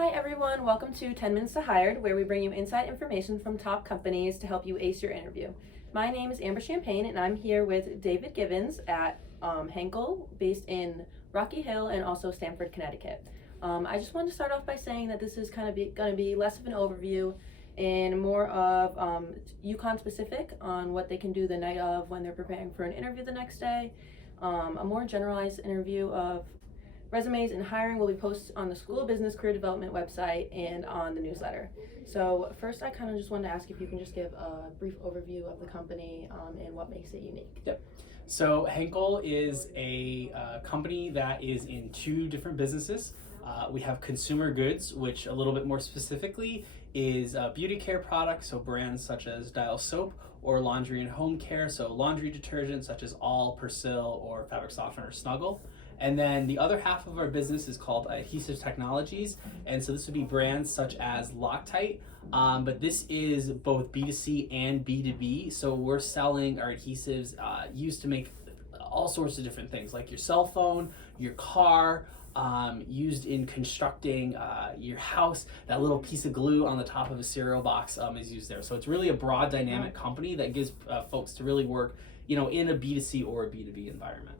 Hi everyone, welcome to 10 Minutes to Hired, where we bring you inside information from top companies to help you ace your interview. My name is Amber Champagne and I'm here with David Givens at Henkel, based in Rocky Hill and also Stamford, Connecticut. I just wanted to start off by saying that this is going to be less of an overview and more of UConn specific on what they can do the night of when they're preparing for an interview the next day. A more generalized interview of resumes and hiring will be posted on the School of Business Career Development website and on the newsletter. So first, I kind of just wanted to ask if you can just give a brief overview of the company and what makes it unique. Yep. So Henkel is a company that is in two different businesses. We have consumer goods, which a little bit more specifically is beauty care products, so brands such as Dial soap, or laundry and home care, so laundry detergent such as All, Persil, or fabric softener or Snuggle. And then the other half of our business is called Adhesive Technologies. And so this would be brands such as Loctite, but this is both B2C and B2B. So we're selling our adhesives used to make all sorts of different things, like your cell phone, your car, used in constructing your house. That little piece of glue on the top of a cereal box is used there. So it's really a broad dynamic company that gives folks to really work, in a B2C or a B2B environment.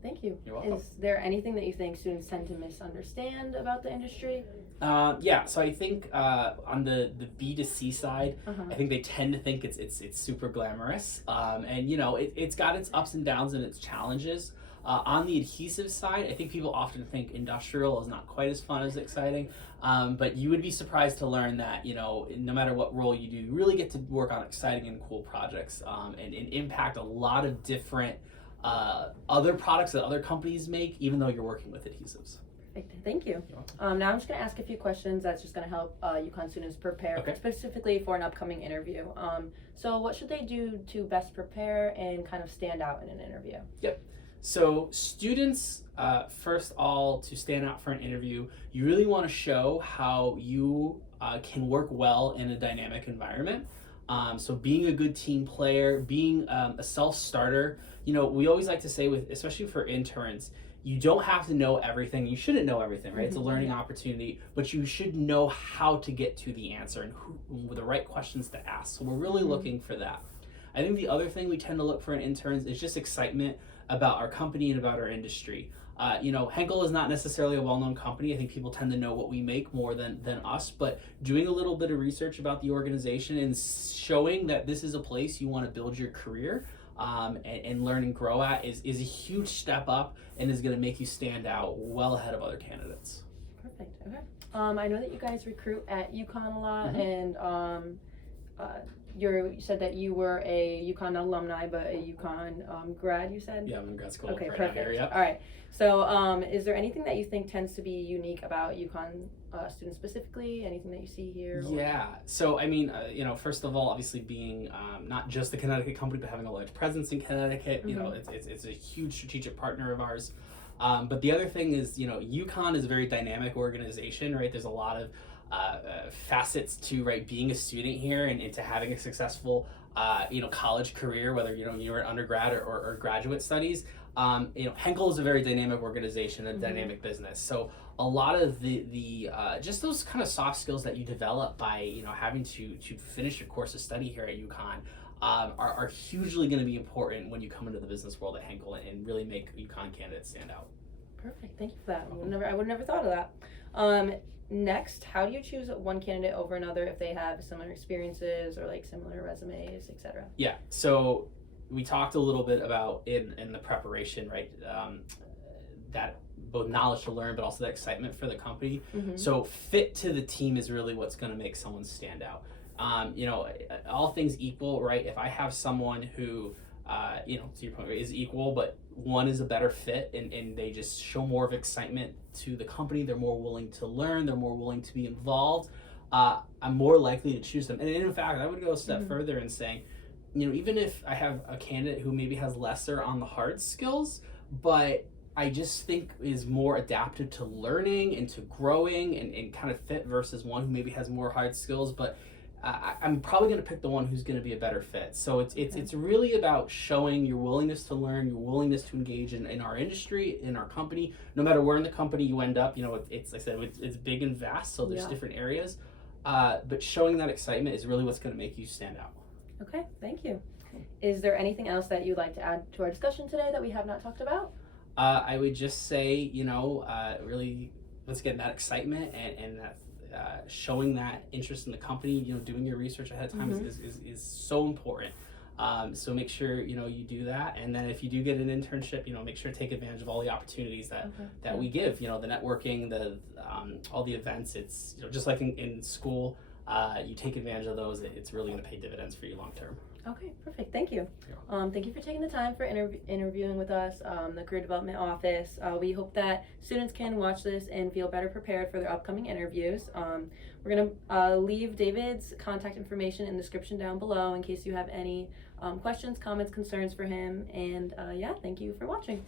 Thank you. You're welcome. Is there anything that you think students tend to misunderstand about the industry? Yeah, so I think on the B2C side, I think they tend to think it's super glamorous, and it's got its ups and downs and its challenges. On the adhesive side, I think people often think industrial is not quite as fun as exciting, but you would be surprised to learn that no matter what role you do, you really get to work on exciting and cool projects and impact a lot of different other products that other companies make, even though you're working with adhesives. Perfect. Thank you. Now I'm just going to ask a few questions that's just going to help UConn students prepare specifically for an upcoming interview. So what should they do to best prepare and kind of stand out in an interview? Yep. So students, first all, to stand out for an interview, you really want to show how you can work well in a dynamic environment. So being a good team player, being a self-starter. We always like to say, especially for interns, you don't have to know everything. You shouldn't know everything, right? It's a learning opportunity, but you should know how to get to the answer and the right questions to ask. So we're really looking for that. I think the other thing we tend to look for in interns is just excitement about our company and about our industry. Henkel is not necessarily a well-known company. I think people tend to know what we make more than us, but doing a little bit of research about the organization and showing that this is a place you want to build your career and learn and grow at is a huge step up and is going to make you stand out well ahead of other candidates. Perfect. Okay. I know that you guys recruit at UConn a lot, and you said that you were a UConn alumni, but a UConn grad, you said? Yeah, I'm in grad school. Okay, right perfect. Now here, yep. All right. So is there anything that you think tends to be unique about UConn students specifically? Anything that you see here? Yeah. So, I mean, first of all, obviously being not just the Connecticut company, but having a large presence in Connecticut, it's a huge strategic partner of ours. But the other thing is, UConn is a very dynamic organization, right? There's a lot of facets to being a student here and to having a successful college career, whether you're an undergrad or graduate studies. Henkel is a very dynamic organization, a dynamic business. So a lot of the just those kind of soft skills that you develop by having to finish your course of study here at UConn are hugely going to be important when you come into the business world at Henkel and really make UConn candidates stand out. Perfect. Thank you for that. I would have never thought of that. Next, how do you choose one candidate over another if they have similar experiences or similar resumes, etc.? Yeah, so we talked a little bit about in the preparation, right? That both knowledge to learn, but also that excitement for the company. So fit to the team is really what's going to make someone stand out. All things equal, right? If I have someone who, to your point, is equal, but one is a better fit and they just show more of excitement to the company, they're more willing to learn, they're more willing to be involved, I'm more likely to choose them. And in fact, I would go a step further in saying, even if I have a candidate who maybe has lesser on the hard skills, but I just think is more adapted to learning and to growing and kind of fit versus one who maybe has more hard skills, but I'm probably going to pick the one who's going to be a better fit. So it's really about showing your willingness to learn, your willingness to engage in our industry, in our company. No matter where in the company you end up, it's like I said, it's big and vast, so there's different areas. But showing that excitement is really what's going to make you stand out. Okay, thank you. Is there anything else that you'd like to add to our discussion today that we have not talked about? I would just say, really let's get that excitement and that showing that interest in the company, doing your research ahead of time is so important. So make sure, you do that. And then if you do get an internship, make sure to take advantage of all the opportunities that we give, the networking, all the events. It's, just like in school, you take advantage of those. It's really going to pay dividends for you long term. Okay, perfect. Thank you. Thank you for taking the time for interviewing with us, the Career Development Office. We hope that students can watch this and feel better prepared for their upcoming interviews. We're going to leave David's contact information in the description down below in case you have any questions, comments, concerns for him. And thank you for watching.